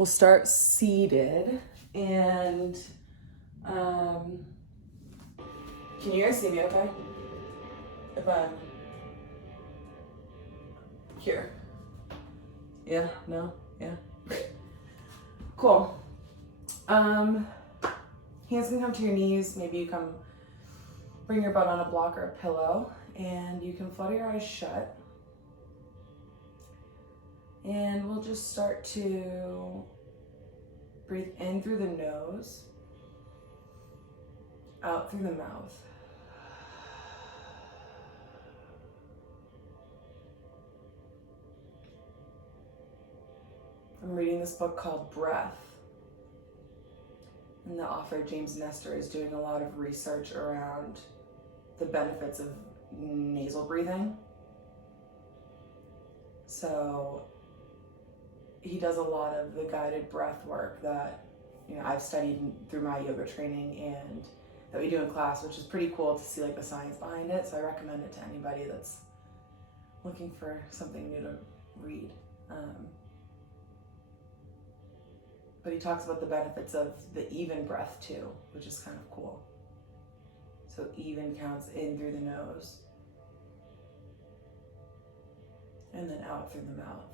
We'll start seated, and can you guys see me okay? If I'm here. Yeah, no, yeah, great. Cool. Hands can come to your knees. Maybe you come, bring your butt on a block or a pillow, and you can flutter your eyes shut. And we'll just start to breathe in through the nose, out through the mouth. I'm reading this book called Breath. And the author, James Nestor, is doing a lot of research around the benefits of nasal breathing. So he does a lot of the guided breath work that I've studied through my yoga training and that we do in class, which is pretty cool to see like the science behind it. So I recommend it to anybody that's looking for something new to read. But he talks about the benefits of the even breath too, which is kind of cool. So even counts in through the nose and then out through the mouth.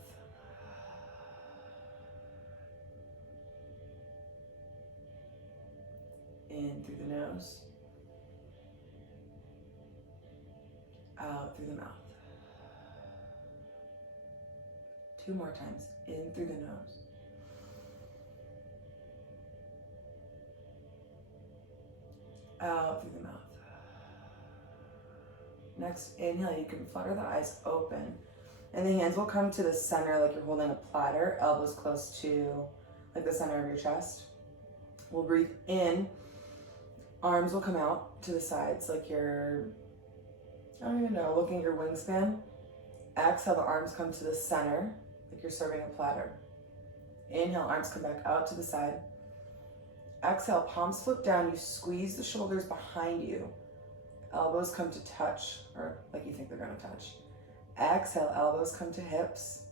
In through the nose, out through the mouth. 2 more times, in through the nose, out through the mouth. Next, inhale, you can flutter the eyes open, and the hands will come to the center like you're holding a platter, elbows close to like the center of your chest. We'll breathe in, arms will come out to the sides like you're, I don't even know, looking at your wingspan. Exhale, the arms come to the center like you're serving a platter. Inhale, arms come back out to the side. Exhale, palms flip down, you squeeze the shoulders behind you. Elbows come to touch, or like you think they're gonna touch. Exhale, elbows come to hips,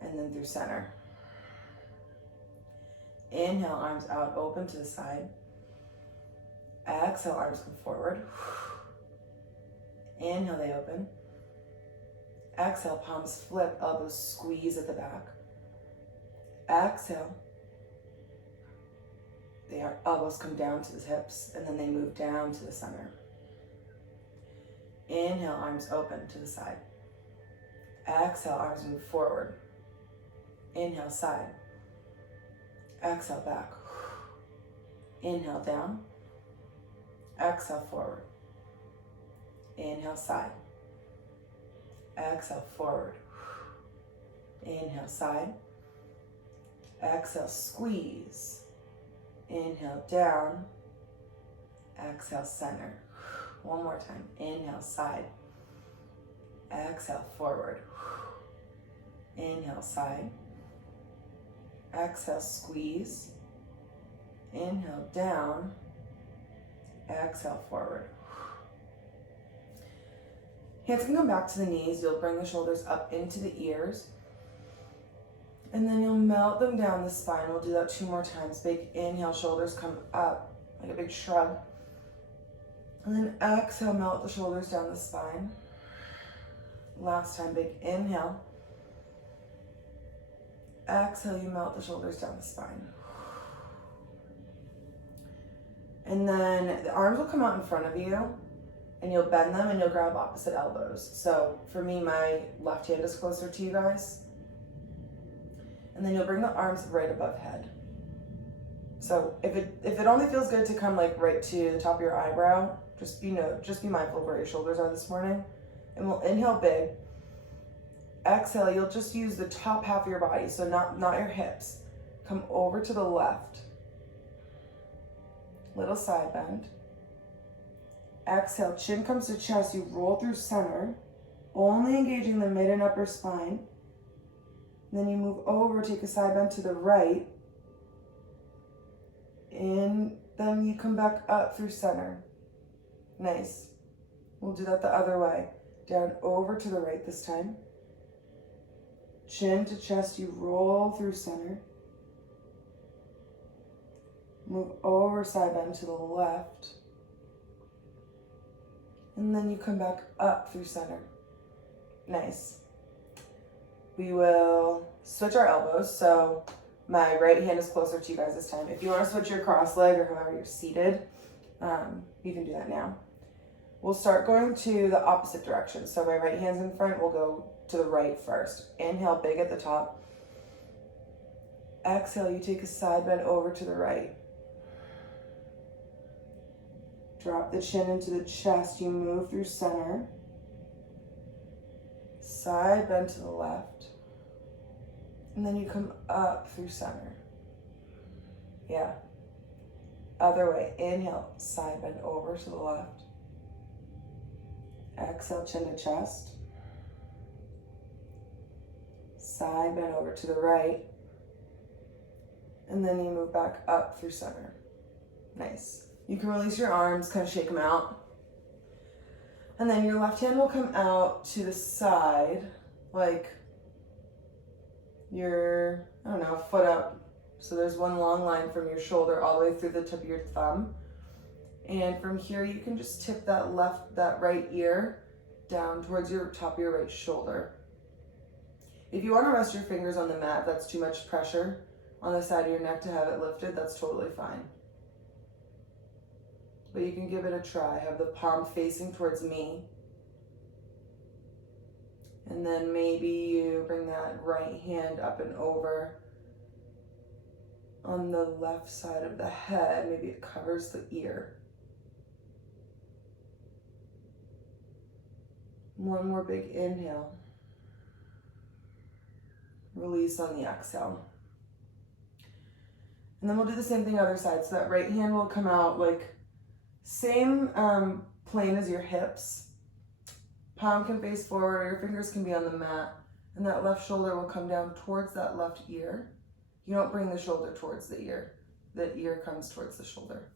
and then through center. Inhale, arms out, open to the side. Exhale, arms come forward. Inhale, they open. Exhale, palms flip, elbows squeeze at the back. Exhale, elbows come down to the hips, and then they move down to the center. Inhale, arms open to the side. Exhale, arms move forward. Inhale, side. Exhale, back. Inhale, down. Exhale, forward. Inhale, side. Exhale, forward. Inhale, side. Exhale, squeeze. Inhale, down. Exhale, center. One more time. Inhale, side. Exhale, forward. Inhale, side. Exhale, squeeze. Inhale, down. Exhale, forward. Hands can come back to the knees. You'll bring the shoulders up into the ears. And then you'll melt them down the spine. We'll do that 2 more times. Big inhale, shoulders come up like a big shrug. And then exhale, melt the shoulders down the spine. Last time, big inhale. Exhale, you melt the shoulders down the spine. And then the arms will come out in front of you, and you'll bend them and you'll grab opposite elbows. So for me, my left hand is closer to you guys. And then you'll bring the arms right above head. So if it only feels good to come like right to the top of your eyebrow, just be mindful of where your shoulders are this morning. And we'll inhale big. Exhale, you'll just use the top half of your body, so not your hips. Come over to the left. Little side bend. Exhale, chin comes to chest, you roll through center, only engaging the mid and upper spine. Then you move over, take a side bend to the right. In, then you come back up through center. Nice. We'll do that the other way. Down over to the right this time. Chin to chest, you roll through center. Move over, side bend to the left. And then you come back up through center. Nice. We will switch our elbows. So my right hand is closer to you guys this time. If you want to switch your cross leg or however you're seated, you can do that now. We'll start going to the opposite direction. So my right hand's in front, we'll go to the right first. Inhale, big at the top. Exhale, you take a side bend over to the right. Drop the chin into the chest, you move through center. Side bend to the left. And then you come up through center. Yeah. Other way, inhale, side bend over to the left. Exhale, chin to chest. Side bend over to the right. And then you move back up through center. Nice. You can release your arms, kind of shake them out. And then your left hand will come out to the side, like your, I don't know, foot up. So there's one long line from your shoulder all the way through the tip of your thumb. And from here, you can just tip that right ear down towards your top of your right shoulder. If you want to rest your fingers on the mat, if that's too much pressure on the side of your neck to have it lifted, that's totally fine. But you can give it a try. Have the palm facing towards me. And then maybe you bring that right hand up and over on the left side of the head. Maybe it covers the ear. One more big inhale. Release on the exhale. And then we'll do the same thing other side. So that right hand will come out like same plane as your hips. Palm can face forward, or your fingers can be on the mat. And that left shoulder will come down towards that left ear. You don't bring the shoulder towards the ear. The ear comes towards the shoulder.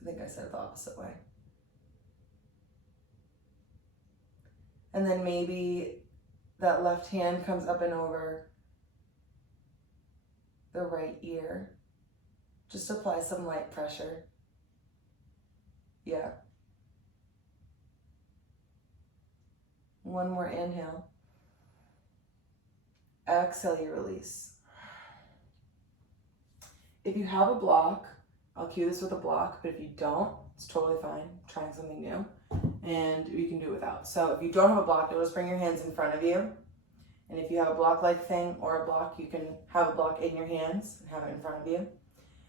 I think I said it the opposite way. And then maybe that left hand comes up and over the right ear. Just apply some light pressure. Yeah. One more inhale. Exhale, you release. If you have a block, I'll cue this with a block, but if you don't, it's totally fine. Trying something new, and you can do it without. So if you don't have a block, you'll just bring your hands in front of you. And if you have a block-like thing or a block, you can have a block in your hands and have it in front of you.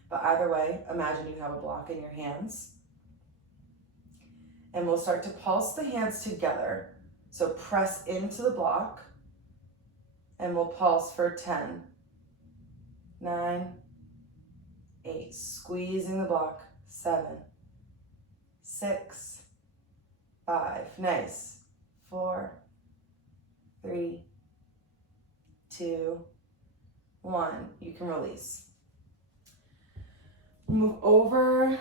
But either way, imagine you have a block in your hands. And we'll start to pulse the hands together. So press into the block, and we'll pulse for 10, 9, 8, squeezing the block, 7, 6, 5, nice, 4, 3, 2, 1, you can release. Move over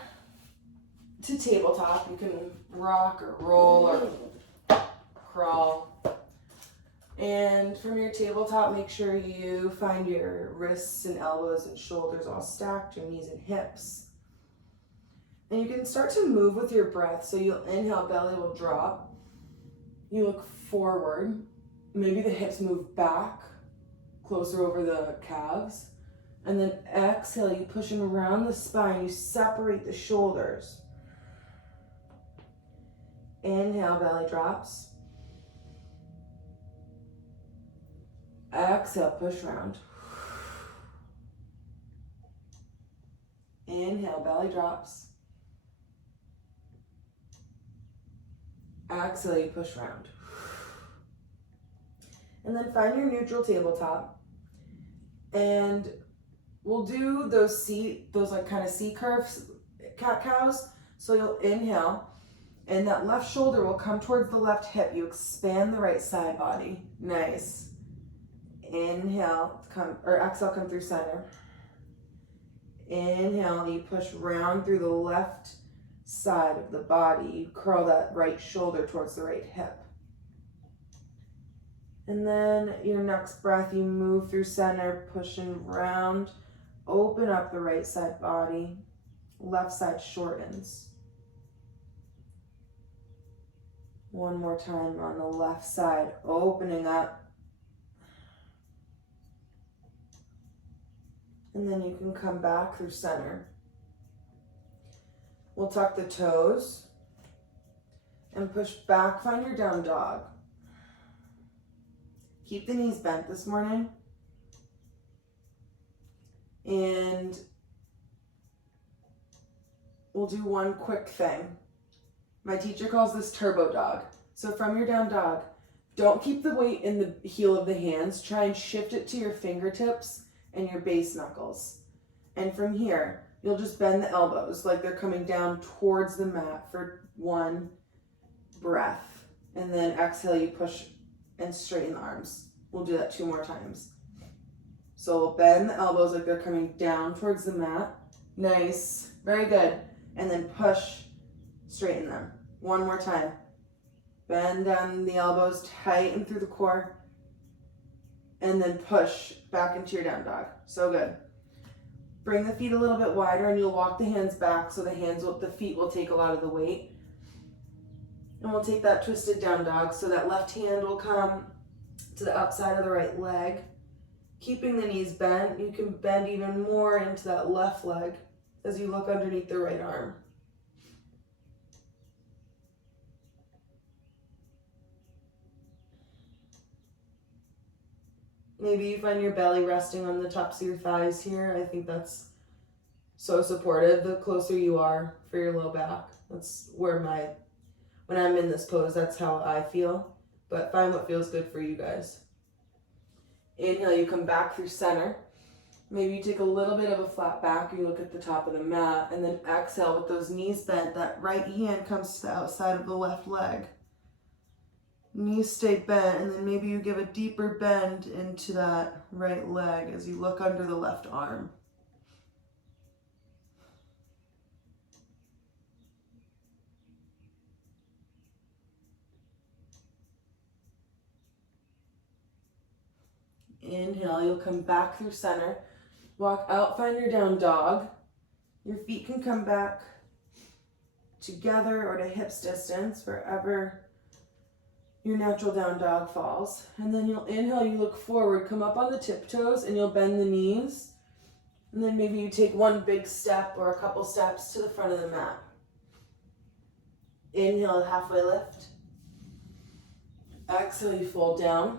to tabletop. You can rock or roll or crawl. And from your tabletop, make sure you find your wrists and elbows and shoulders all stacked, your knees and hips. And you can start to move with your breath. So you'll inhale, belly will drop. You look forward. Maybe the hips move back, closer over the calves. And then exhale, you push them around the spine. You separate the shoulders. Inhale, belly drops. Exhale, push round. Inhale, belly drops. Exhale, you push round. And then find your neutral tabletop. And we'll do those like kind of C curves, cat-cows. So you'll inhale, and that left shoulder will come towards the left hip. You expand the right side body. Nice. Inhale, exhale, come through center. Inhale, you push round through the left side of the body. You curl that right shoulder towards the right hip. And then your next breath, you move through center, pushing round, open up the right side body, left side shortens. One more time on the left side, opening up. And then you can come back through center. We'll tuck the toes and push back, find your down dog. Keep the knees bent this morning. And we'll do one quick thing. My teacher calls this turbo dog. So from your down dog, don't keep the weight in the heel of the hands. Try and shift it to your fingertips and your base knuckles. And from here, you'll just bend the elbows like they're coming down towards the mat for one breath. And then exhale, you push and straighten the arms. We'll do that 2 more times. So we'll bend the elbows like they're coming down towards the mat. Nice, very good. And then push, straighten them. 1 more time. Bend down the elbows, tighten through the core. And then push back into your down dog. So good. Bring the feet a little bit wider and you'll walk the hands back so the feet will take a lot of the weight. And we'll take that twisted down dog so that left hand will come to the outside of the right leg. Keeping the knees bent, you can bend even more into that left leg as you look underneath the right arm. Maybe you find your belly resting on the tops of your thighs here. I think that's so supportive. The closer you are for your low back, that's where when I'm in this pose, that's how I feel. But find what feels good for you guys. Inhale, you come back through center. Maybe you take a little bit of a flat back, you look at the top of the mat, and then exhale with those knees bent. That right hand comes to the outside of the left leg. Knees stay bent, and then maybe you give a deeper bend into that right leg as you look under the left arm. Inhale, you'll come back through center. Walk out, find your down dog. Your feet can come back together or to hips distance, wherever your natural down dog falls. And then you'll inhale, you look forward, come up on the tiptoes, and you'll bend the knees. And then maybe you take one big step or a couple steps to the front of the mat. Inhale, halfway lift. Exhale, you fold down.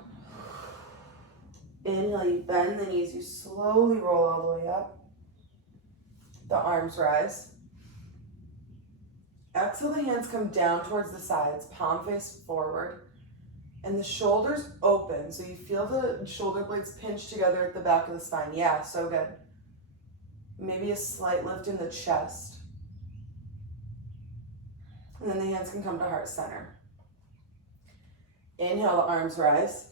Inhale, you bend the knees, you slowly roll all the way up. The arms rise. Exhale, the hands come down towards the sides, palm face forward. And the shoulders open, so you feel the shoulder blades pinch together at the back of the spine. Yeah, so good. Maybe a slight lift in the chest. And then the hands can come to heart center. Inhale, the arms rise.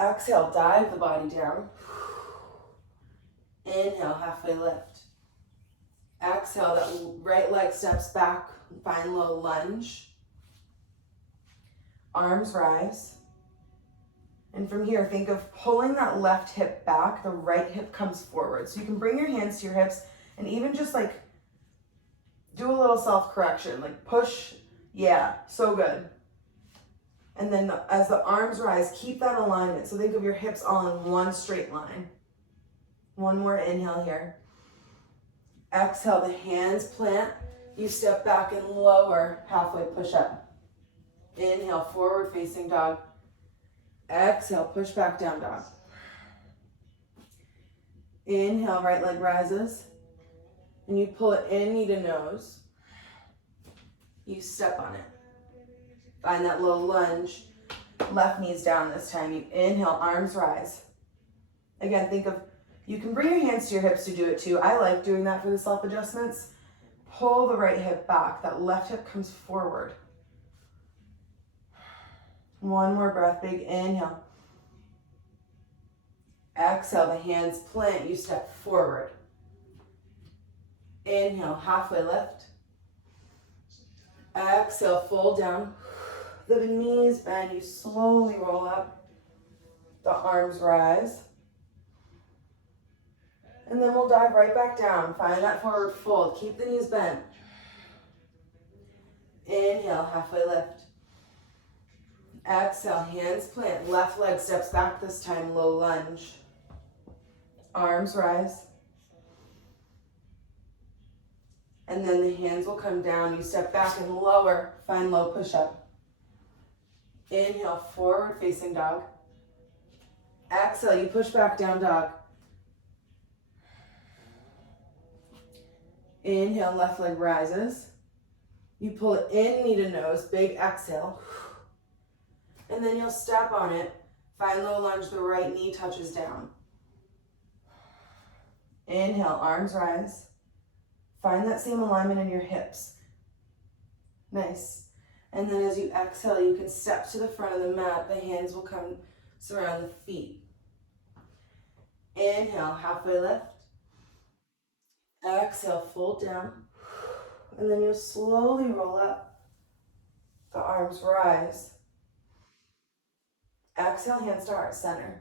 Exhale, dive the body down. Inhale, halfway lift. Exhale, that right leg steps back, find a little lunge. Arms rise. And from here, think of pulling that left hip back, the right hip comes forward. So you can bring your hands to your hips and even just like do a little self-correction, like push, yeah, so good. And then as the arms rise, keep that alignment. So think of your hips all in one straight line. One more inhale here. Exhale, the hands plant. You step back and lower, halfway push up. Inhale, forward facing dog. Exhale, push back down dog. Inhale, right leg rises. And you pull it in, knee to nose. You step on it. Find that little lunge. Left knee's down this time. You inhale, arms rise. Again, think of, you can bring your hands to your hips to do it too. I like doing that for the self-adjustments. Pull the right hip back. That left hip comes forward. One more breath, big inhale. Exhale, the hands plant, you step forward. Inhale, halfway lift. Exhale, fold down. The knees bend, you slowly roll up. The arms rise. And then we'll dive right back down. Find that forward fold. Keep the knees bent. Inhale, halfway lift. Exhale, hands plant. Left leg steps back this time, low lunge. Arms rise. And then the hands will come down. You step back and lower. Find low push-up. Inhale, forward facing dog. Exhale, you push back, down dog. Inhale, left leg rises. You pull it in, knee to nose, big exhale. And then you'll step on it. Find low lunge, the right knee touches down. Inhale, arms rise. Find that same alignment in your hips. Nice. And then as you exhale, you can step to the front of the mat. The hands will come surround the feet. Inhale, halfway lift. Exhale, fold down. And then you'll slowly roll up. The arms rise. Exhale, hands to heart center.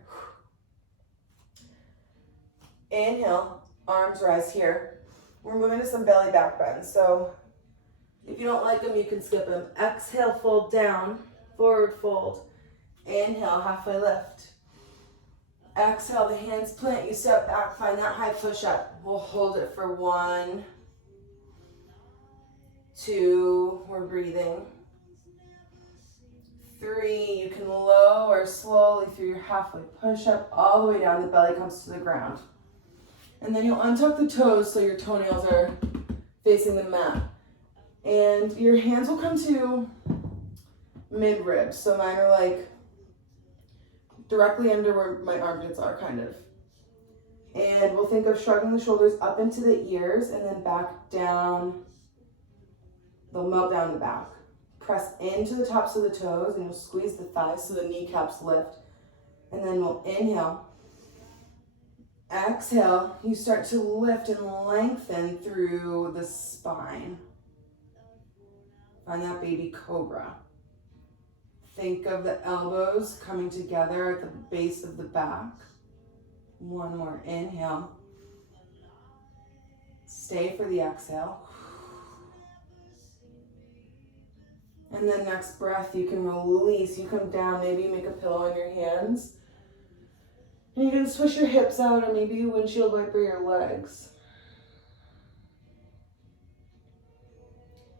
Inhale, arms rise here. We're moving to some belly back bends. So if you don't like them, you can skip them. Exhale, fold down, forward fold. Inhale, halfway lift. Exhale, the hands plant, you step back, find that high push-up. We'll hold it for 1, 2, we're breathing. 3, you can lower slowly through your halfway push-up, all the way down, the belly comes to the ground. And then you'll untuck the toes so your toenails are facing the mat. And your hands will come to mid-ribs, so mine are like directly under where my armpits are, kind of. And we'll think of shrugging the shoulders up into the ears and then back down. They'll melt down the back. Press into the tops of the toes and you'll squeeze the thighs so the kneecaps lift. And then we'll inhale. Exhale, you start to lift and lengthen through the spine. Find that baby cobra. Think of the elbows coming together at the base of the back. One more inhale. Stay for the exhale. And then next breath, you can release. You come down, maybe you make a pillow in your hands. And you can swish your hips out or maybe you windshield wiper your legs.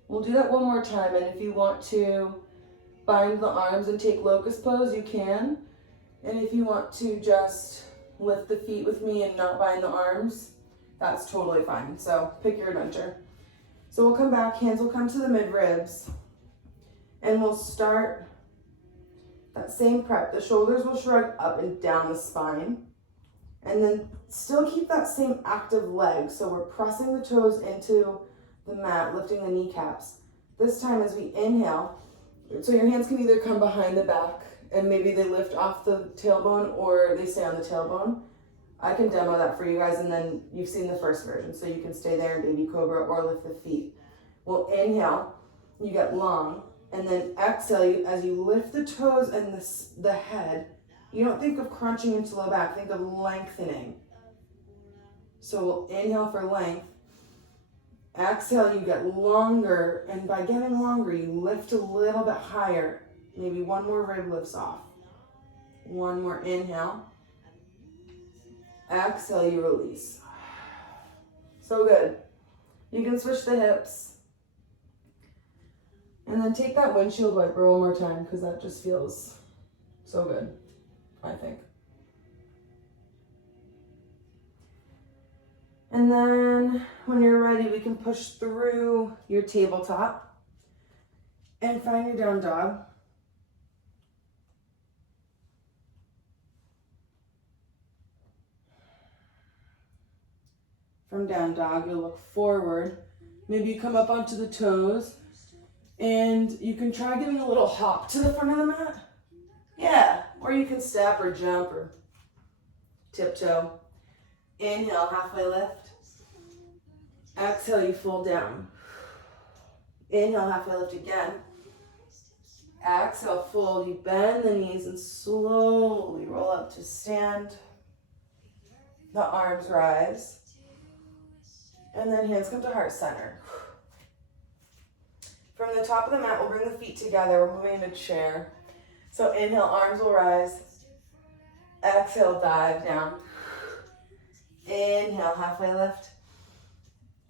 We'll do that one more time, and if you want to bind the arms and take locust pose, you can. And if you want to just lift the feet with me and not bind the arms, that's totally fine. So pick your adventure. So we'll come back, hands will come to the mid-ribs, and we'll start that same prep. The shoulders will shrug up and down the spine. And then still keep that same active leg. So we're pressing the toes into the mat, lifting the kneecaps. This time as we inhale, so your hands can either come behind the back and maybe they lift off the tailbone or they stay on the tailbone. I can demo that for you guys, and then you've seen the first version, so you can stay there in baby cobra or lift the feet. We'll inhale, you get long, and then exhale, as you lift the toes and the head, you don't think of crunching into low back, think of lengthening. So we'll inhale for length. Exhale, you get longer, and by getting longer, you lift a little bit higher. Maybe one more rib lifts off. One more inhale. Exhale, you release. So good. You can switch the hips. And then take that windshield wiper one more time, because that just feels so good, I think. And then when you're ready, we can push through your tabletop and find your down dog. From down dog, you'll look forward. Maybe you come up onto the toes and you can try giving a little hop to the front of the mat. Yeah, or you can step or jump or tiptoe. Inhale, halfway lift. Exhale, you fold down. Inhale, halfway lift again. Exhale, fold. You bend the knees and slowly roll up to stand. The arms rise. And then hands come to heart center. From the top of the mat, we'll bring the feet together. We're moving into chair. So inhale, arms will rise. Exhale, dive down. Inhale, halfway lift.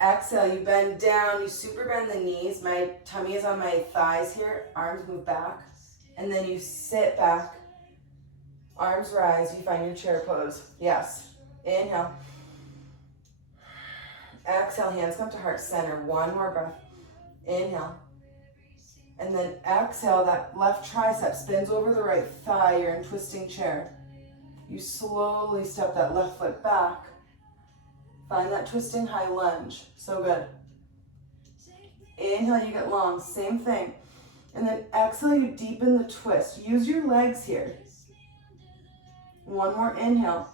Exhale, you bend down, you super bend the knees. My tummy is on my thighs here. Arms move back. And then you sit back. Arms rise, you find your chair pose. Yes. Inhale. Exhale, hands come to heart center. One more breath. Inhale. And then exhale, that left tricep spins over the right thigh. You're in twisting chair. You slowly step that left foot back. Find that twisting high lunge. So good. Inhale, you get long. Same thing. And then exhale, you deepen the twist. Use your legs here. One more inhale.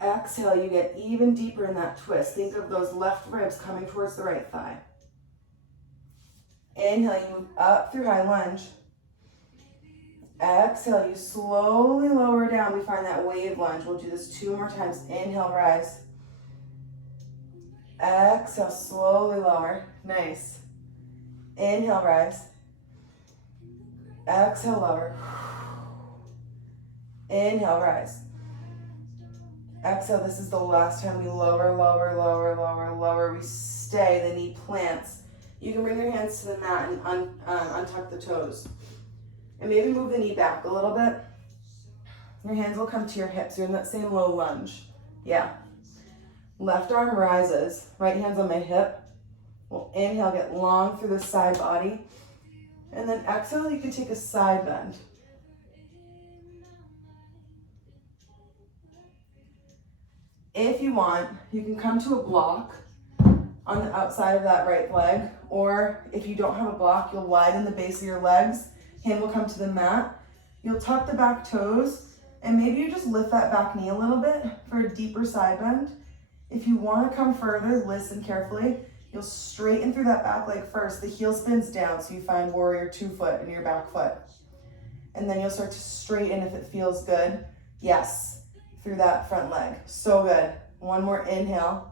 Exhale, you get even deeper in that twist. Think of those left ribs coming towards the right thigh. Inhale, you move up through high lunge. Exhale, you slowly lower down. We find that wave lunge. We'll do this 2 more times. Inhale, rise. Exhale, slowly lower. Nice. Inhale, rise. Exhale, lower. Inhale, rise. Exhale, this is the last time we lower, lower, lower, lower, lower. We stay, the knee plants. You can bring your hands to the mat and untuck the toes. And maybe move the knee back a little bit. Your hands will come to your hips. You're in that same low lunge. Yeah. Left arm rises. Right hand's on my hip. We'll inhale, get long through the side body. And then exhale, you can take a side bend. If you want, you can come to a block on the outside of that right leg, or if you don't have a block, you'll widen the base of your legs. Hand will come to the mat. You'll tuck the back toes, and maybe you just lift that back knee a little bit for a deeper side bend. If you want to come further, listen carefully. You'll straighten through that back leg first. The heel spins down, so you find warrior 2 foot in your back foot. And then you'll start to straighten if it feels good. Yes, through that front leg. So good. One more inhale.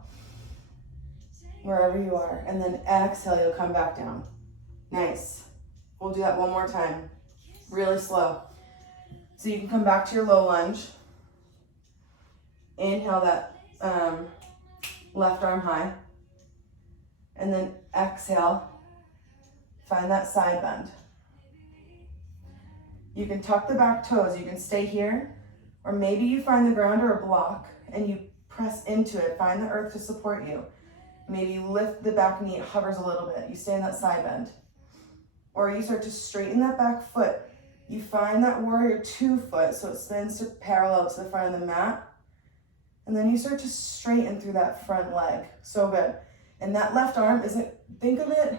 Wherever you are, and then exhale, you'll come back down. Nice. We'll do that one more time, really slow. So you can come back to your low lunge. Inhale that left arm high, and then exhale, find that side bend. You can tuck the back toes, you can stay here, or maybe you find the ground or a block and you press into it, find the earth to support you. Maybe you lift the back knee, it hovers a little bit. You stay in that side bend. Or you start to straighten that back foot. You find that warrior 2 foot, so it spins to parallel to the front of the mat. And then you start to straighten through that front leg. So good. And that left arm isn't, think of it,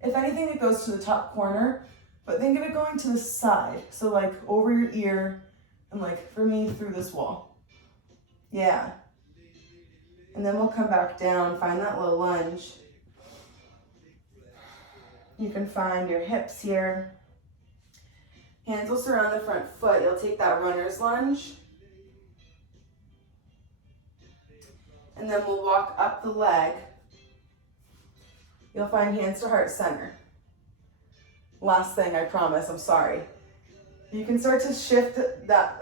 if anything, it goes to the top corner, but think of it going to the side. So like over your ear, and like for me, through this wall. Yeah. And then we'll come back down, find that low lunge. You can find your hips here. Hands will surround the front foot. You'll take that runner's lunge. And then we'll walk up the leg. You'll find hands to heart center. Last thing, I promise, I'm sorry. You can start to shift that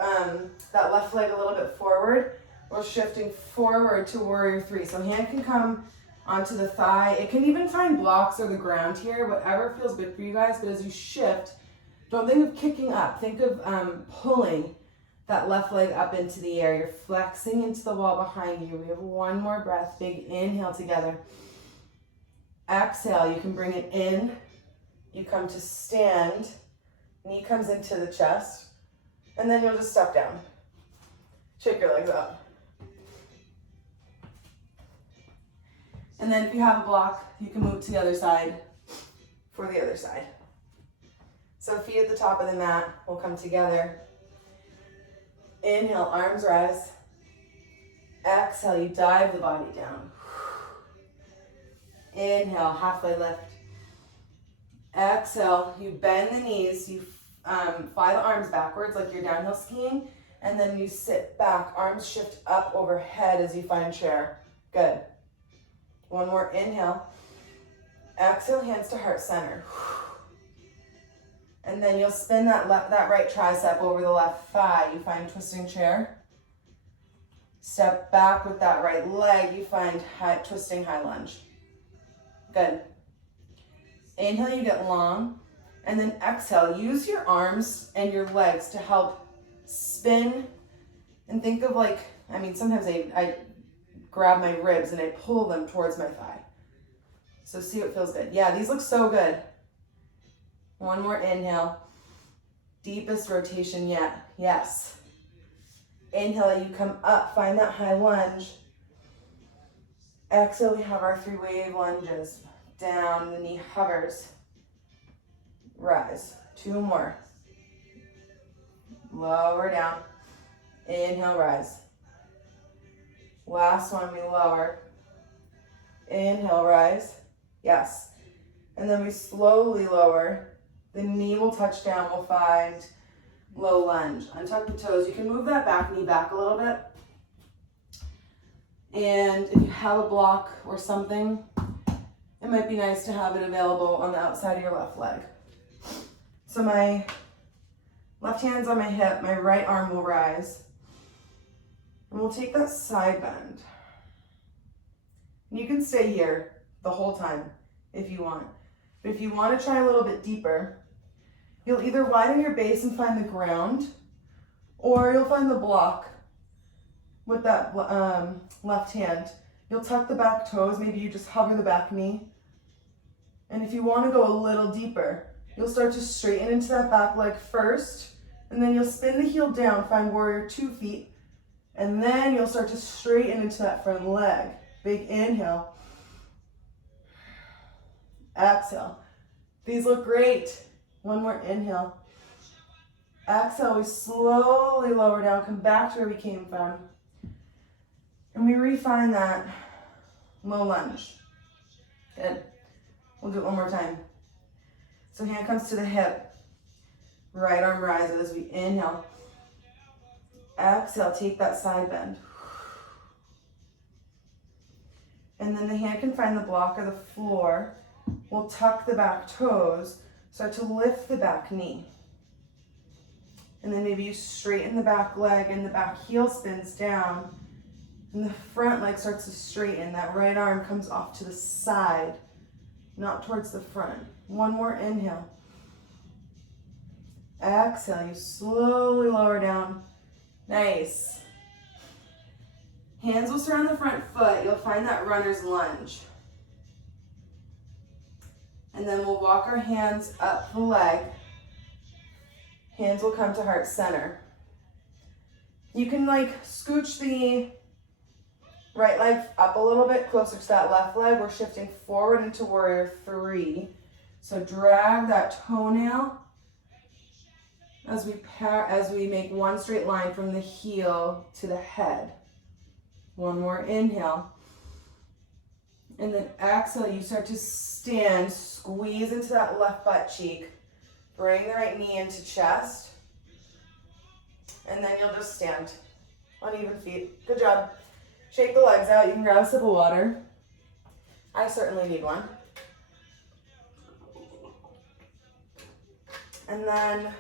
left leg a little bit forward. We're shifting forward to warrior 3. So hand can come onto the thigh. It can even find blocks or the ground here, whatever feels good for you guys. But as you shift, don't think of kicking up. Think of pulling that left leg up into the air. You're flexing into the wall behind you. We have one more breath. Big inhale together. Exhale, you can bring it in. You come to stand. Knee comes into the chest. And then you'll just step down. Shake your legs up. And then if you have a block, you can move to the other side for the other side. So feet at the top of the mat will come together. Inhale, arms rise. Exhale, you dive the body down. Inhale, halfway lift. Exhale, you bend the knees, you fly the arms backwards like you're downhill skiing, and then you sit back, arms shift up overhead as you find chair. Good. One more, inhale. Exhale, hands to heart center. And then you'll spin that right tricep over the left thigh. You find twisting chair. Step back with that right leg. You find twisting high lunge. Good. Inhale, you get long. And then exhale, use your arms and your legs to help spin. And think of like, I mean, sometimes I grab my ribs and I pull them towards my thigh. So see what feels good. Yeah, these look so good. One more inhale. Deepest rotation yet. Yes. Inhale, you come up, find that high lunge. Exhale, we have our 3 wave lunges. Down, the knee hovers. Rise. 2 more. Lower down. Inhale, rise. Last one, we lower. Inhale, rise. Yes. And then we slowly lower. The knee will touch down. We'll find low lunge. Untuck the toes. You can move that back knee back a little bit. And if you have a block or something, it might be nice to have it available on the outside of your left leg. So my left hand's on my hip, my right arm will rise. And we'll take that side bend. And you can stay here the whole time if you want. But if you want to try a little bit deeper, you'll either widen your base and find the ground, or you'll find the block with that left hand. You'll tuck the back toes, maybe you just hover the back knee. And if you want to go a little deeper, you'll start to straighten into that back leg first, and then you'll spin the heel down, find warrior 2 feet, and then you'll start to straighten into that front leg. Big inhale. Exhale. These look great. One more inhale. Exhale, we slowly lower down, come back to where we came from. And we refine that low lunge. Good. We'll do it one more time. So hand comes to the hip. Right arm rises as we inhale. Exhale, take that side bend. And then the hand can find the block or the floor. We'll tuck the back toes, start to lift the back knee. And then maybe you straighten the back leg and the back heel spins down. And the front leg starts to straighten. That right arm comes off to the side, not towards the front. One more inhale. Exhale, you slowly lower down. Nice. Hands will surround the front foot. You'll find that runner's lunge. And then we'll walk our hands up the leg. Hands will come to heart center. You can like scooch the right leg up a little bit closer to that left leg. We're shifting forward into warrior 3. So drag that toenail as we make one straight line from the heel to the head. One more inhale. And then exhale, you start to stand, squeeze into that left butt cheek. Bring the right knee into chest. And then you'll just stand on even feet. Good job. Shake the legs out. You can grab a sip of water. I certainly need one. And then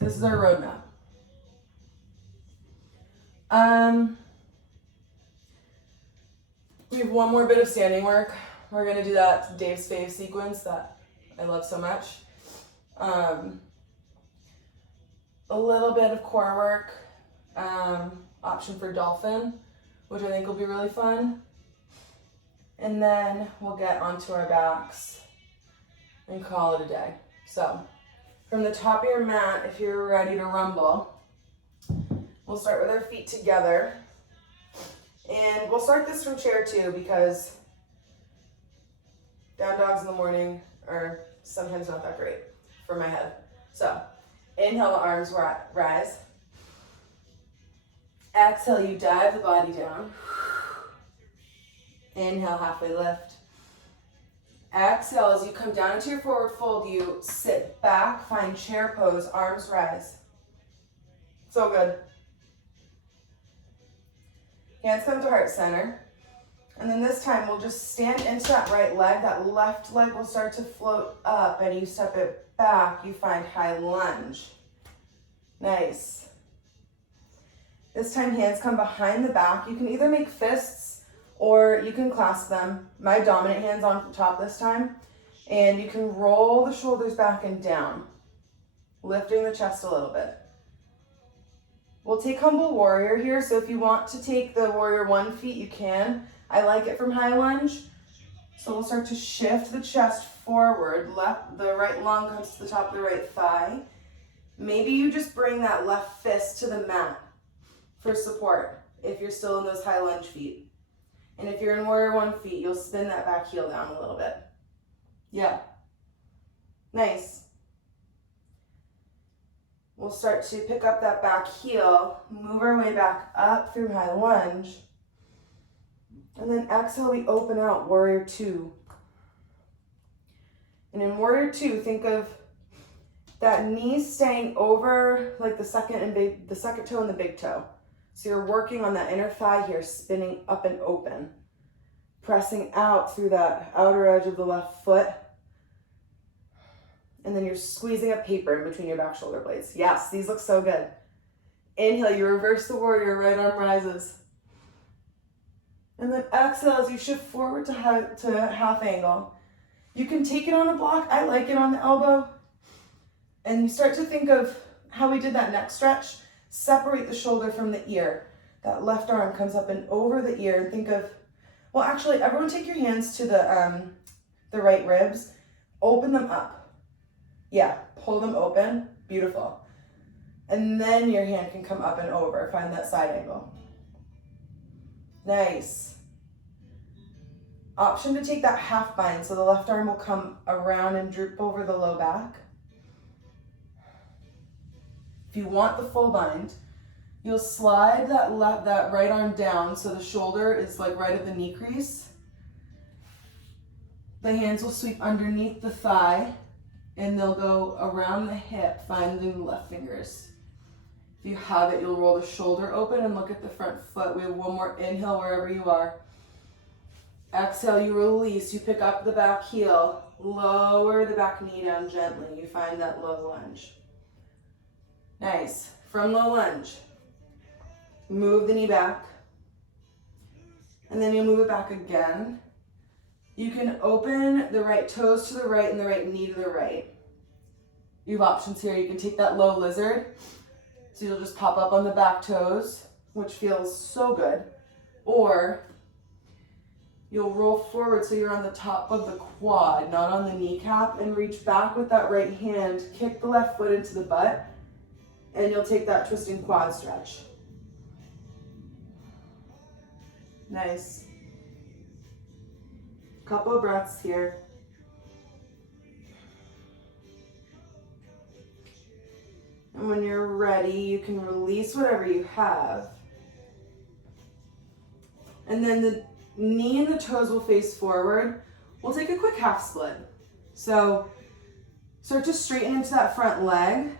this is our roadmap. We have one more bit of standing work. We're going to do that Dave's fave sequence that I love so much. A little bit of core work, option for dolphin, which I think will be really fun. And then we'll get onto our backs and call it a day. So from the top of your mat, if you're ready to rumble, we'll start with our feet together. And we'll start this from chair 2 because down dogs in the morning are sometimes not that great for my head. So inhale, the arms rise. Exhale, you dive the body down. Inhale, halfway lift. Exhale, as you come down into your forward fold, you sit back, find chair pose, arms rise. So good. Hands come to heart center. And then this time we'll just stand into that right leg. That left leg will start to float up and you step it back. You find high lunge. Nice. This time hands come behind the back. You can either make fists or you can clasp them. My dominant hand's on top this time. And you can roll the shoulders back and down, lifting the chest a little bit. We'll take humble warrior here. So if you want to take the warrior 1 feet, you can. I like it from high lunge. So we'll start to shift the chest forward. The right lung comes to the top of the right thigh. Maybe you just bring that left fist to the mat for support if you're still in those high lunge feet. And if you're in warrior 1 feet, you'll spin that back heel down a little bit. Yeah. Nice. We'll start to pick up that back heel, move our way back up through high lunge. And then exhale, we open out, warrior 2. And in warrior 2, think of that knee staying over like the second toe and the big toe. So you're working on that inner thigh here, spinning up and open. Pressing out through that outer edge of the left foot. And then you're squeezing a paper in between your back shoulder blades. Yes, these look so good. Inhale, you reverse the warrior, right arm rises. And then exhale as you shift forward to half angle. You can take it on a block. I like it on the elbow. And you start to think of how we did that neck stretch. Separate the shoulder from the ear. That left arm comes up and over the ear. And think of, well, actually, everyone take your hands to the right ribs. Open them up. Yeah, pull them open. Beautiful. And then your hand can come up and over. Find that side angle. Nice. Option to take that half bind, so the left arm will come around and droop over the low back. If you want the full bind, you'll slide that right arm down so the shoulder is like right at the knee crease. The hands will sweep underneath the thigh and they'll go around the hip, finding the left fingers. If you have it, you'll roll the shoulder open and look at the front foot. We have one more inhale wherever you are. Exhale, you release. You pick up the back heel. Lower the back knee down gently. You find that low lunge. Nice. From low lunge, move the knee back. And then you'll move it back again. You can open the right toes to the right and the right knee to the right. You have options here. You can take that low lizard. So you'll just pop up on the back toes, which feels so good. Or you'll roll forward so you're on the top of the quad, not on the kneecap, and reach back with that right hand. Kick the left foot into the butt, and you'll take that twisting quad stretch. Nice. Couple of breaths here. And when you're ready, you can release whatever you have. And then the knee and the toes will face forward. We'll take a quick half split. So start to straighten into that front leg.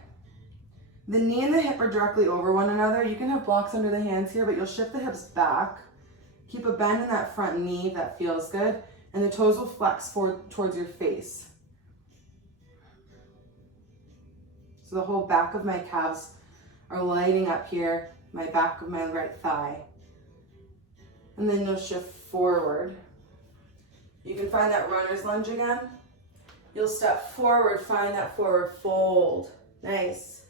The knee and the hip are directly over one another. You can have blocks under the hands here, but you'll shift the hips back. Keep a bend in that front knee, that feels good. And the toes will flex forward towards your face. So the whole back of my calves are lighting up here, my back of my right thigh. And then you'll shift forward. You can find that runner's lunge again. You'll step forward, find that forward fold. Nice.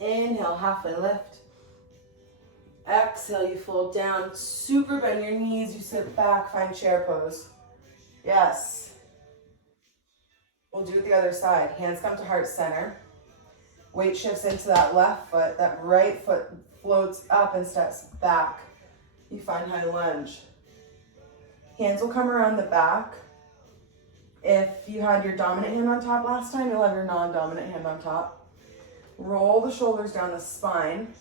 Inhale, halfway lift. Exhale, you fold down. Super bend your knees, you sit back, find chair pose. Yes. We'll do it the other side. Hands come to heart center. Weight shifts into that left foot. That right foot floats up and steps back. You find high lunge. Hands will come around the back. If you had your dominant hand on top last time, you'll have your non-dominant hand on top. Roll the shoulders down the spine.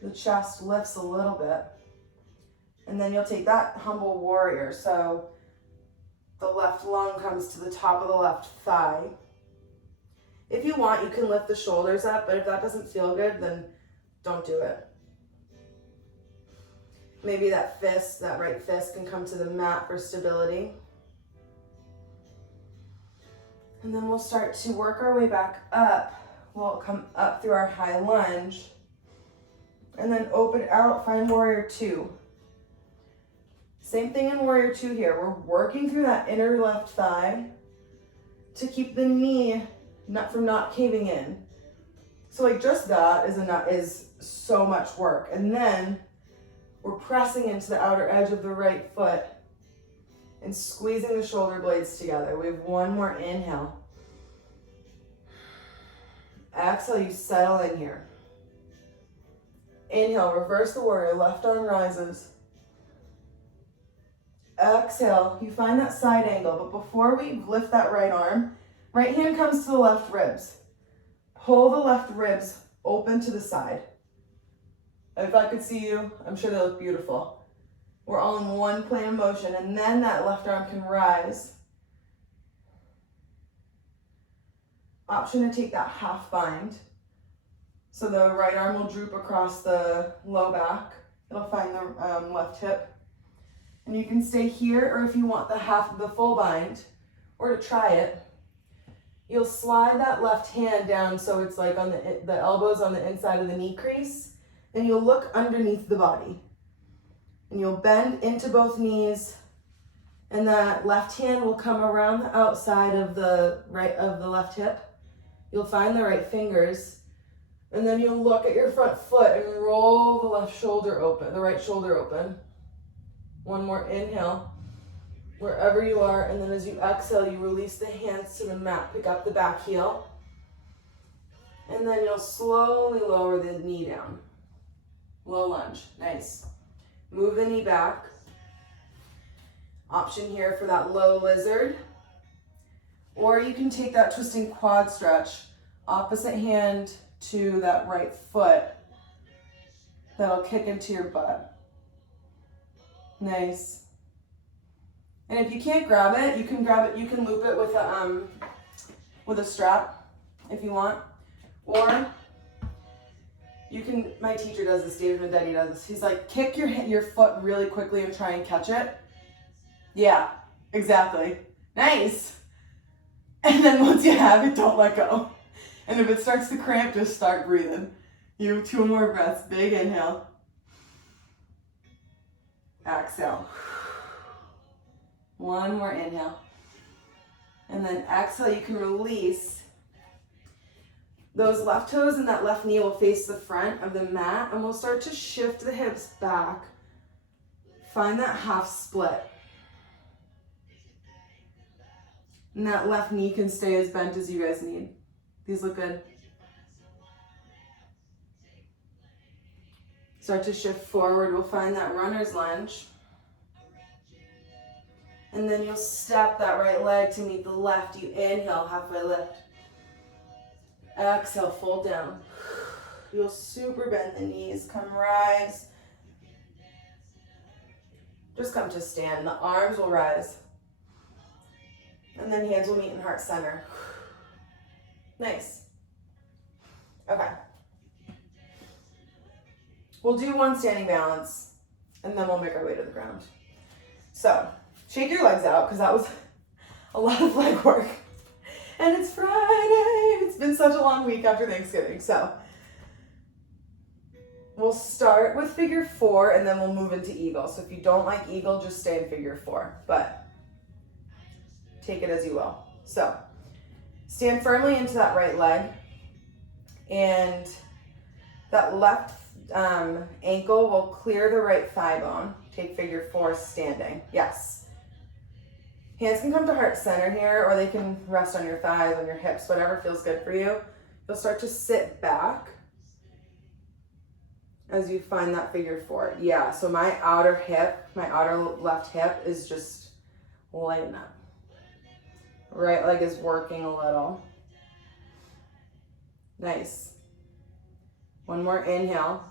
The chest lifts a little bit. And then you'll take that humble warrior. So The left lung comes to the top of the left thigh. If you want, you can lift the shoulders up, but if that doesn't feel good, then don't do it. Maybe that fist, that right fist, can come to the mat for stability. And then we'll start to work our way back up. We'll come up through our high lunge. And then open out, find warrior two. Same thing in warrior two here. We're working through that inner left thigh to keep the knee from not caving in. So like just that is so much work. And then we're pressing into the outer edge of the right foot and squeezing the shoulder blades together. We have one more inhale. Exhale, you settle in here. Inhale, reverse the warrior, left arm rises. Exhale, you find that side angle, but before we lift that right arm, right hand comes to the left ribs. Pull the left ribs open to the side. If I could see you, I'm sure they look beautiful. We're all in one plane of motion, and then that left arm can rise. Option to take that half bind. So the right arm will droop across the low back. It'll find the left hip. And you can stay here, or if you want the full bind, or to try it, you'll slide that left hand down so it's like on the elbows on the inside of the knee crease, and you'll look underneath the body. And you'll bend into both knees, and that left hand will come around the outside of the left hip. You'll find the right fingers, and then you'll look at your front foot and roll the right shoulder open. One more inhale, wherever you are, and then as you exhale, you release the hands to the mat. Pick up the back heel, and then you'll slowly lower the knee down. Low lunge, nice. Move the knee back. Option here for that low lizard. Or you can take that twisting quad stretch, opposite hand to that right foot. That'll kick into your butt. Nice. And if you can't grab it, you can loop it with a strap if you want. Or you can, my teacher does this, David Mendetti does this. He's like, kick your foot really quickly and try and catch it. Yeah, exactly. Nice. And then once you have it, don't let go. And if it starts to cramp, just start breathing. You have 2 more breaths. Big inhale. Exhale. 1 more inhale. And then exhale, you can release. Those left toes and that left knee will face the front of the mat, and we'll start to shift the hips back. Find that half split. And that left knee can stay as bent as you guys need. These look good. Start to shift forward. We'll find that runner's lunge. And then you'll step that right leg to meet the left. You inhale, halfway lift. Exhale, fold down. You'll super bend the knees. Come rise. Just come to stand. The arms will rise. And then hands will meet in heart center. Nice. Okay. We'll do one standing balance, and then we'll make our way to the ground. So, shake your legs out, because that was a lot of leg work. And it's Friday. It's been such a long week after Thanksgiving. So, we'll start with figure 4, and then we'll move into eagle. So if you don't like eagle, just stay in figure 4. But take it as you will. So, stand firmly into that right leg, and that left ankle will clear the right thigh bone. Take figure 4 standing. Yes. Hands can come to heart center here, or they can rest on your thighs, on your hips, whatever feels good for you. You'll start to sit back as you find that figure 4. Yeah, so my outer left hip is just lighten up. Right leg is working a little. Nice. 1 more inhale.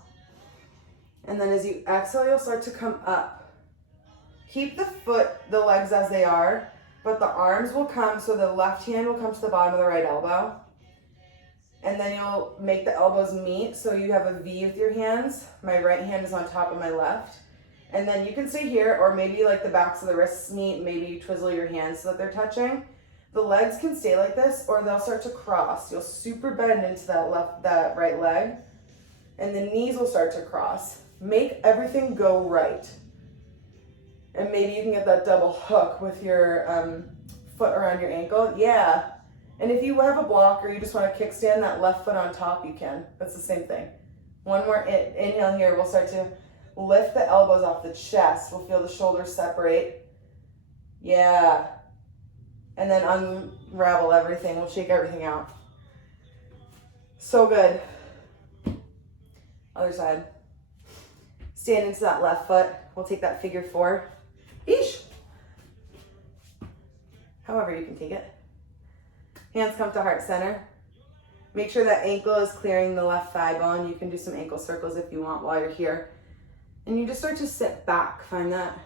And then as you exhale, you'll start to come up. Keep the legs as they are, but the arms will come, so the left hand will come to the bottom of the right elbow. And then you'll make the elbows meet, so you have a V with your hands. My right hand is on top of my left. And then you can stay here, or maybe like the backs of the wrists meet, maybe you twizzle your hands so that they're touching. The legs can stay like this, or they'll start to cross. You'll super bend into that right leg, and the knees will start to cross. Make everything go right. And maybe you can get that double hook with your foot around your ankle. Yeah. And if you have a block or you just want to kickstand that left foot on top, you can. That's the same thing. One more inhale here. We'll start to lift the elbows off the chest. We'll feel the shoulders separate. Yeah. And then unravel everything. We'll shake everything out. So good. Other side. Stand into that left foot. We'll take that figure four. Eesh. However you can take it. Hands come to heart center. Make sure that ankle is clearing the left thigh bone. You can do some ankle circles if you want while you're here. And you just start to sit back. Find that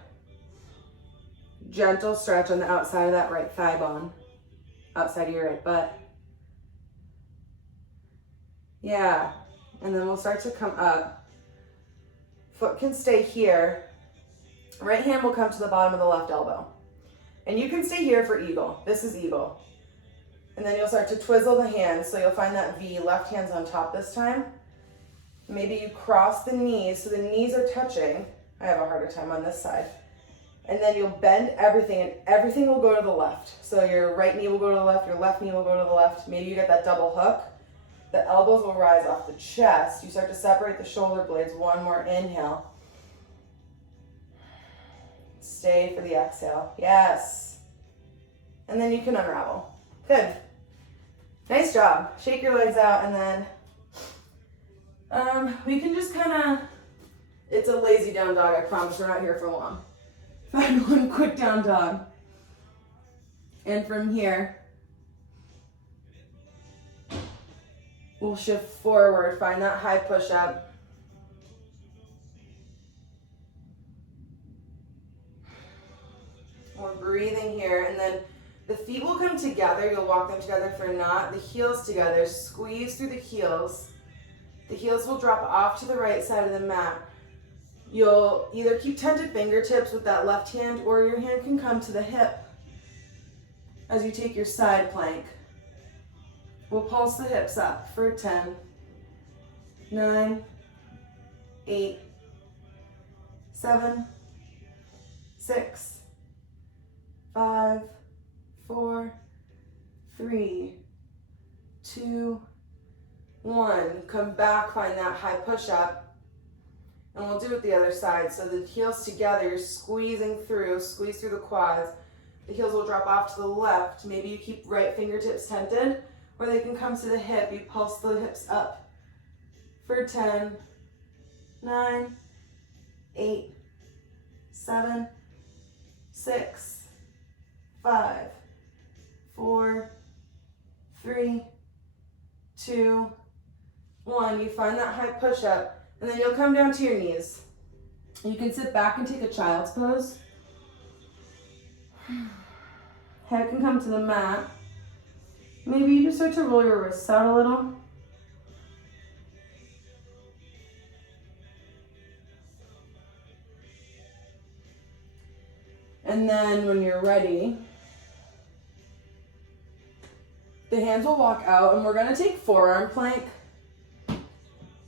gentle stretch on the outside of that right thigh bone. Outside of your right butt. Yeah. And then we'll start to come up. Foot can stay here. Right hand will come to the bottom of the left elbow. And you can stay here for eagle. This is eagle. And then you'll start to twizzle the hands. So you'll find that V, left hand's on top this time. Maybe you cross the knees, so the knees are touching. I have a harder time on this side. And then you'll bend everything, and everything will go to the left. So your right knee will go to the left, your left knee will go to the left. Maybe you get that double hook. The elbows will rise off the chest. You start to separate the shoulder blades. One more inhale. Stay for the exhale. Yes. And then you can unravel. Good. Nice job. Shake your legs out, and then we can just kind of, it's a lazy down dog, I promise. We're not here for long. Find one quick down dog. And from here, we'll shift forward. Find that high push-up. We're breathing here, and then the feet will come together. You'll walk them together for a knot. The heels together. Squeeze through the heels. The heels will drop off to the right side of the mat. You'll either keep tented fingertips with that left hand, or your hand can come to the hip as you take your side plank. We'll pulse the hips up for 10, 9, 8, 7, 6, 5, 4, 3, 2, 1. Come back, find that high push-up. And we'll do it the other side. So the heels together, you're squeezing through, squeeze through the quads. The heels will drop off to the left. Maybe you keep right fingertips tented, or they can come to the hip. You pulse the hips up for 10, 9, 8, 7, 6, 5, 4, 3, 2, 1. You find that high push-up, and then you'll come down to your knees. You can sit back and take a child's pose. Head can come to the mat. Maybe you just start to roll your wrists out a little. And then when you're ready, the hands will walk out, and we're gonna take forearm plank.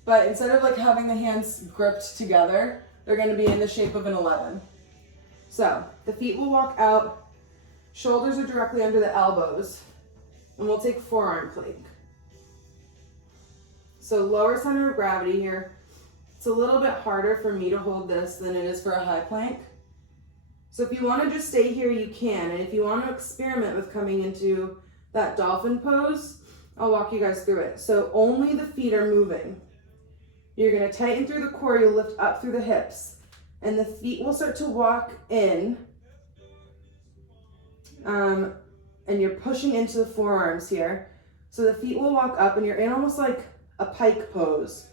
But instead of like having the hands gripped together, they're gonna be in the shape of an 11. So the feet will walk out, shoulders are directly under the elbows, and we'll take forearm plank. So lower center of gravity here. It's a little bit harder for me to hold this than it is for a high plank. So if you want to just stay here, you can. And if you want to experiment with coming into that dolphin pose, I'll walk you guys through it. So only the feet are moving. You're going to tighten through the core, you'll lift up through the hips, and the feet will start to walk in. And you're pushing into the forearms here. So the feet will walk up, and you're in almost like a pike pose.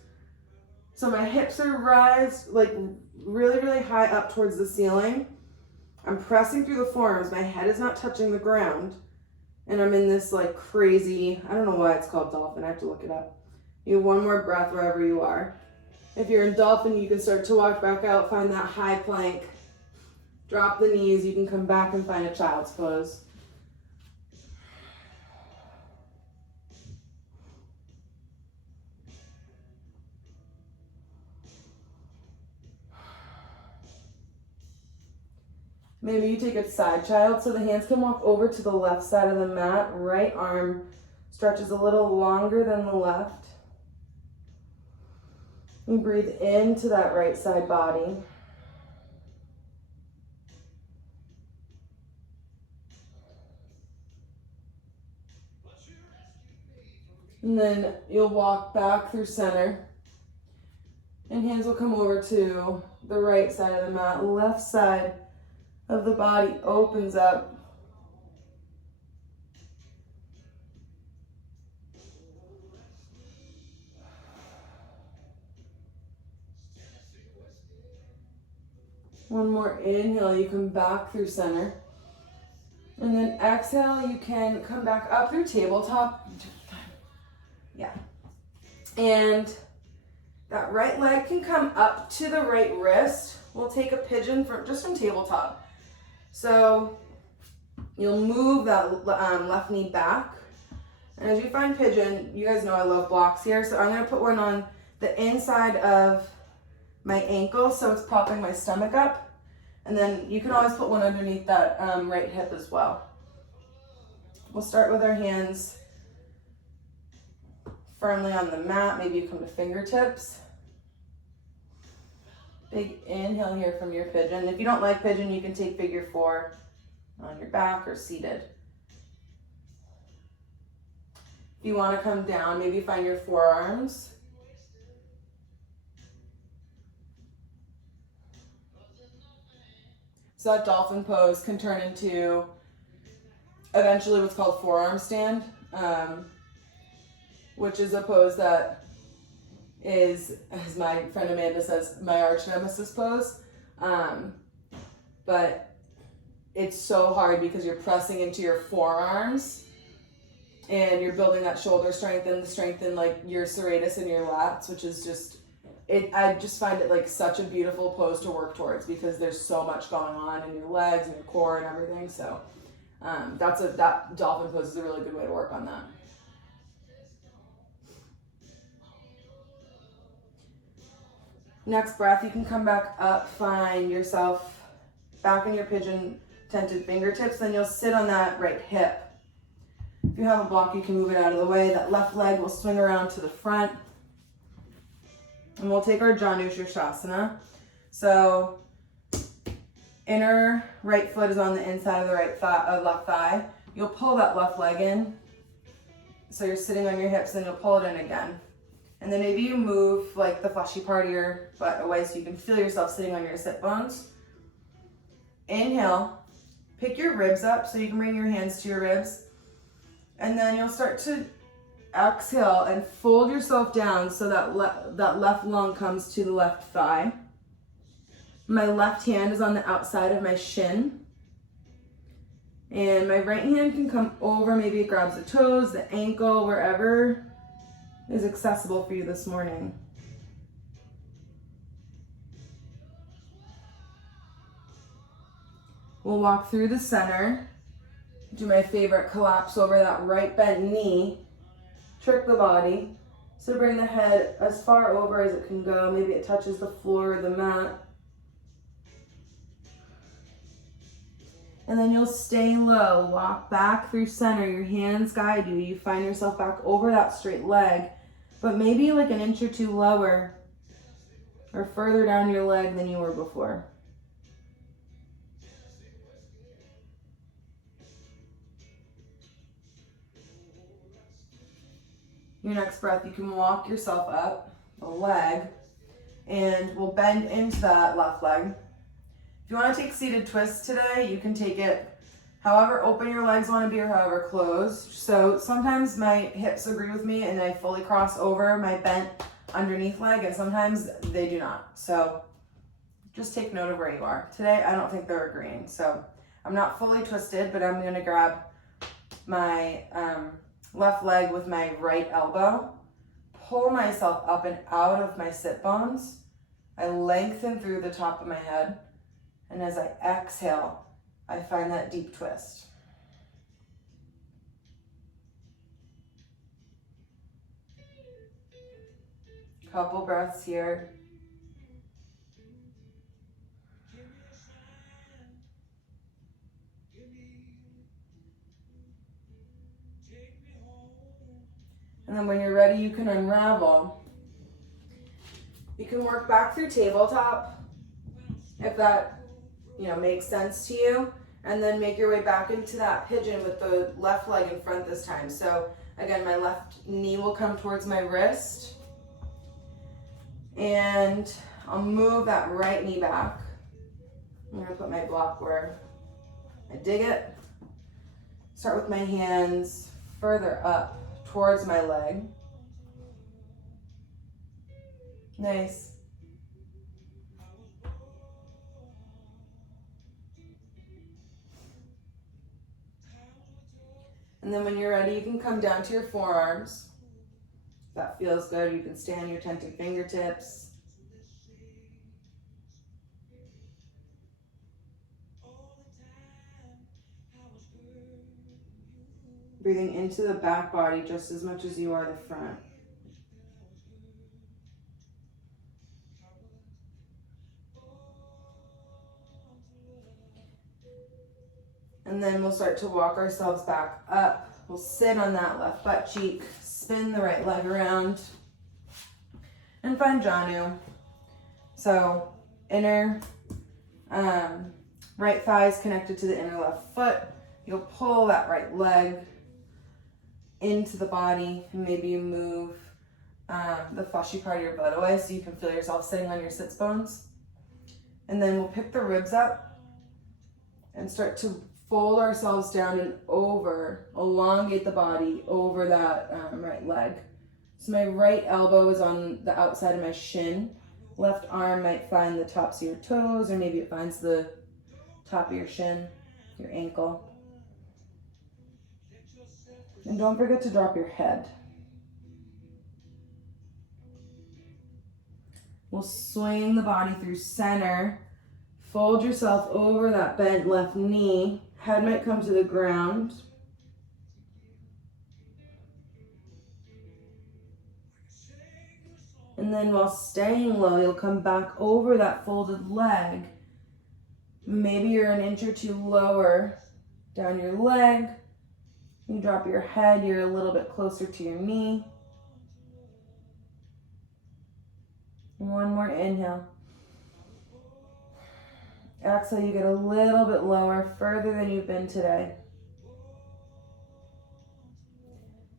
So my hips are raised like really, really high up towards the ceiling. I'm pressing through the forearms. My head is not touching the ground. And I'm in this like crazy, I don't know why it's called dolphin. I have to look it up. You have one more breath wherever you are. If you're in dolphin, you can start to walk back out, find that high plank. Drop the knees. You can come back and find a child's pose. Maybe you take a side child so the hands can walk over to the left side of the mat. Right arm stretches a little longer than the left. You breathe into that right side body. And then you'll walk back through center. And hands will come over to the right side of the mat. Left side of the body opens up. One more inhale, you come back through center. And then exhale, you can come back up through tabletop. Yeah. And that right leg can come up to the right wrist. We'll take a pigeon just from tabletop. So you'll move that left knee back. And as you find pigeon, you guys know I love blocks here. So I'm going to put one on the inside of my ankle so it's propping my stomach up. And then you can always put one underneath that right hip as well. We'll start with our hands firmly on the mat. Maybe you come to fingertips. Big inhale here from your pigeon. If you don't like pigeon, you can take figure 4 on your back or seated. If you want to come down, maybe find your forearms. So that dolphin pose can turn into eventually what's called forearm stand, which is a pose that is, as my friend Amanda says, my arch nemesis pose. But it's so hard because you're pressing into your forearms and you're building that shoulder strength and the strength in like your serratus and your lats, which is just, I just find it like such a beautiful pose to work towards because there's so much going on in your legs and your core and everything. So that dolphin pose is a really good way to work on that. Next breath, you can come back up, find yourself back in your pigeon tented fingertips, then you'll sit on that right hip. If you have a block, you can move it out of the way. That left leg will swing around to the front. And we'll take our Janushirshasana. So inner right foot is on the inside of the left thigh. You'll pull that left leg in. So you're sitting on your hips, then you'll pull it in again. And then maybe you move like the fleshy part of your butt away so you can feel yourself sitting on your sit bones. Inhale, pick your ribs up so you can bring your hands to your ribs. And then you'll start to exhale and fold yourself down so that that left lung comes to the left thigh. My left hand is on the outside of my shin. And my right hand can come over, maybe it grabs the toes, the ankle, wherever is accessible for you this morning. We'll walk through the center. Do my favorite, collapse over that right bent knee. Trick the body. So bring the head as far over as it can go. Maybe it touches the floor or the mat. And then you'll stay low. Walk back through center. Your hands guide you. You find yourself back over that straight leg, but maybe like an inch or two lower or further down your leg than you were before. Your next breath, you can walk yourself up the leg and we'll bend into that left leg. If you want to take seated twists today, you can take it however open your legs want to be or however closed. So sometimes my hips agree with me and I fully cross over my bent underneath leg, and sometimes they do not. So just take note of where you are. Today, I don't think they're agreeing. So I'm not fully twisted, but I'm gonna grab my left leg with my right elbow, pull myself up and out of my sit bones. I lengthen through the top of my head. And as I exhale, I find that deep twist. Couple breaths here. And then when you're ready, you can unravel. You can work back through tabletop if that, makes sense to you. And then make your way back into that pigeon with the left leg in front this time. So again, my left knee will come towards my wrist. And I'll move that right knee back. I'm gonna put my block where I dig it. Start with my hands further up towards my leg. Nice. And then when you're ready, you can come down to your forearms. If that feels good, you can stay on your tented fingertips. Breathing into the back body just as much as you are the front. And then we'll start to walk ourselves back up. We'll sit on that left butt cheek, spin the right leg around, and find Janu. So inner right thigh is connected to the inner left foot. You'll pull that right leg into the body, and maybe you move the fleshy part of your butt away so you can feel yourself sitting on your sits bones. And then we'll pick the ribs up and start to fold ourselves down and elongate the body over that right leg. So my right elbow is on the outside of my shin. Left arm might find the tops of your toes, or maybe it finds the top of your shin, your ankle. And don't forget to drop your head. We'll swing the body through center. Fold yourself over that bent left knee. Head might come to the ground. And then while staying low, you'll come back over that folded leg. Maybe you're an inch or two lower down your leg. You drop your head, you're a little bit closer to your knee. One more inhale. Exhale, you get a little bit lower, further than you've been today.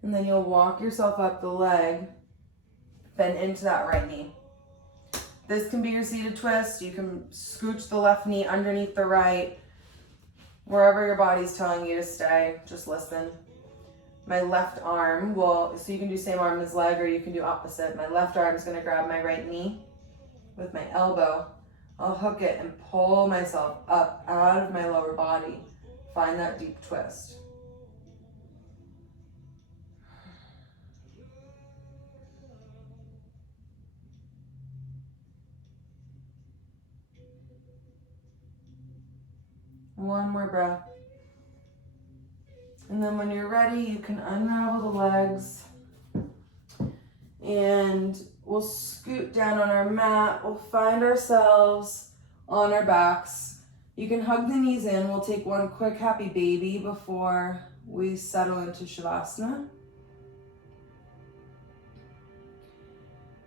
And then you'll walk yourself up the leg, bend into that right knee. This can be your seated twist. You can scooch the left knee underneath the right. Wherever your body's telling you to stay, just listen. My left arm so you can do same arm as leg, or you can do opposite. My left arm is gonna grab my right knee with my elbow. I'll hook it and pull myself up out of my lower body. Find that deep twist. One more breath. And then when you're ready, you can unravel the legs. And we'll scoot down on our mat. We'll find ourselves on our backs. You can hug the knees in. We'll take one quick happy baby before we settle into Shavasana.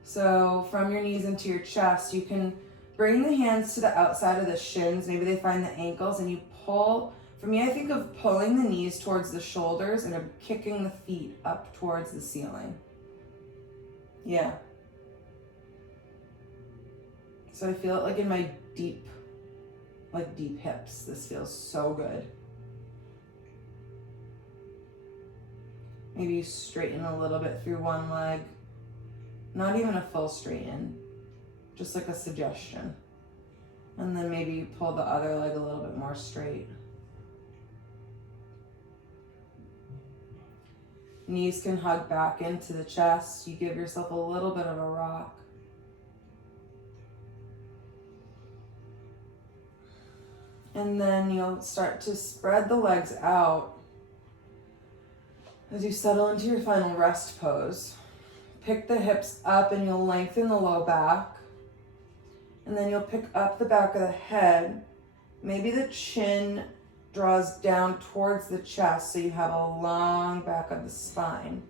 So from your knees into your chest, you can bring the hands to the outside of the shins. Maybe they find the ankles, and you pull. For me, I think of pulling the knees towards the shoulders and of kicking the feet up towards the ceiling. Yeah. So I feel it like in my deep hips. This feels so good. Maybe you straighten a little bit through one leg. Not even a full straighten, just like a suggestion. And then maybe you pull the other leg a little bit more straight. Knees can hug back into the chest. You give yourself a little bit of a rock. And then you'll start to spread the legs out as you settle into your final rest pose. Pick the hips up and you'll lengthen the low back. And then you'll pick up the back of the head. Maybe the chin draws down towards the chest so you have a long back of the spine.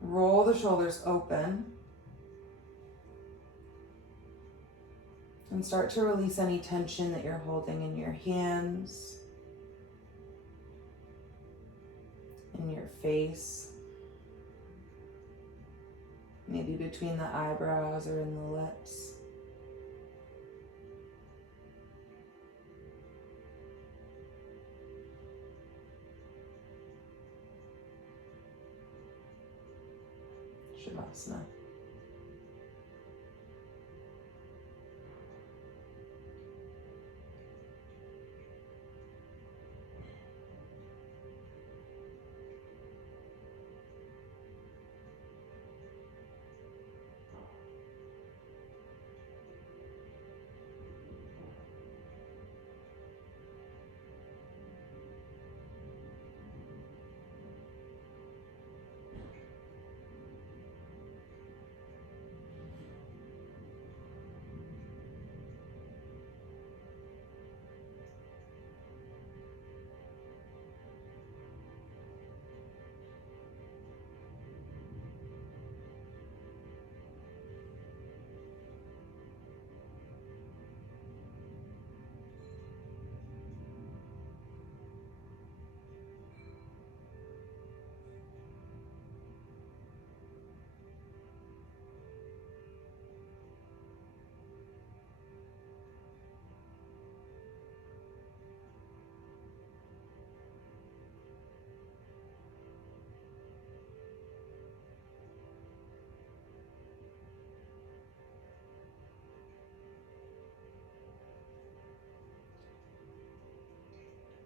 Roll the shoulders open. And start to release any tension that you're holding in your hands, in your face, maybe between the eyebrows or in the lips. Shavasana.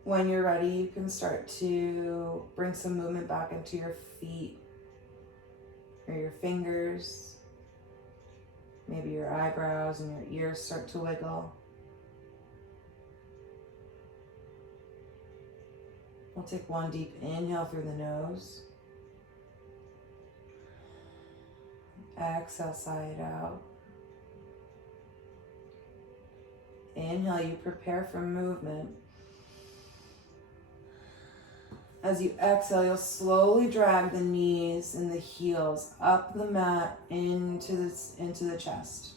When you're ready, you can start to bring some movement back into your feet or your fingers. Maybe your eyebrows and your ears start to wiggle. We'll take one deep inhale through the nose. Exhale, sigh it out. Inhale, you prepare for movement. As you exhale, you'll slowly drag the knees and the heels up the mat into the chest.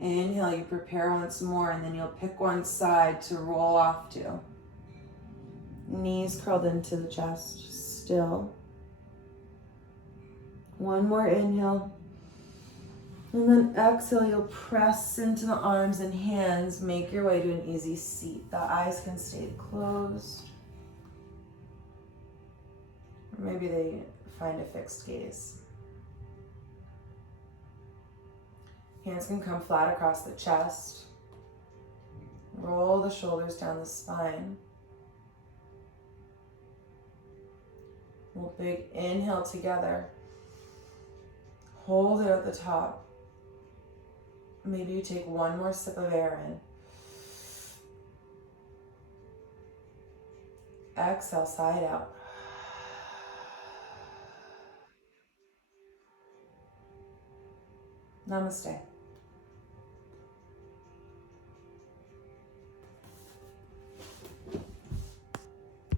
Inhale, you prepare once more, and then you'll pick one side to roll off to. Knees curled into the chest, still. One more inhale. And then exhale, you'll press into the arms and hands, make your way to an easy seat. The eyes can stay closed. Or maybe they find a fixed gaze. Hands can come flat across the chest. Roll the shoulders down the spine. We'll big inhale together. Hold it at the top. Maybe you take one more sip of air in. Exhale, sigh it out. Namaste.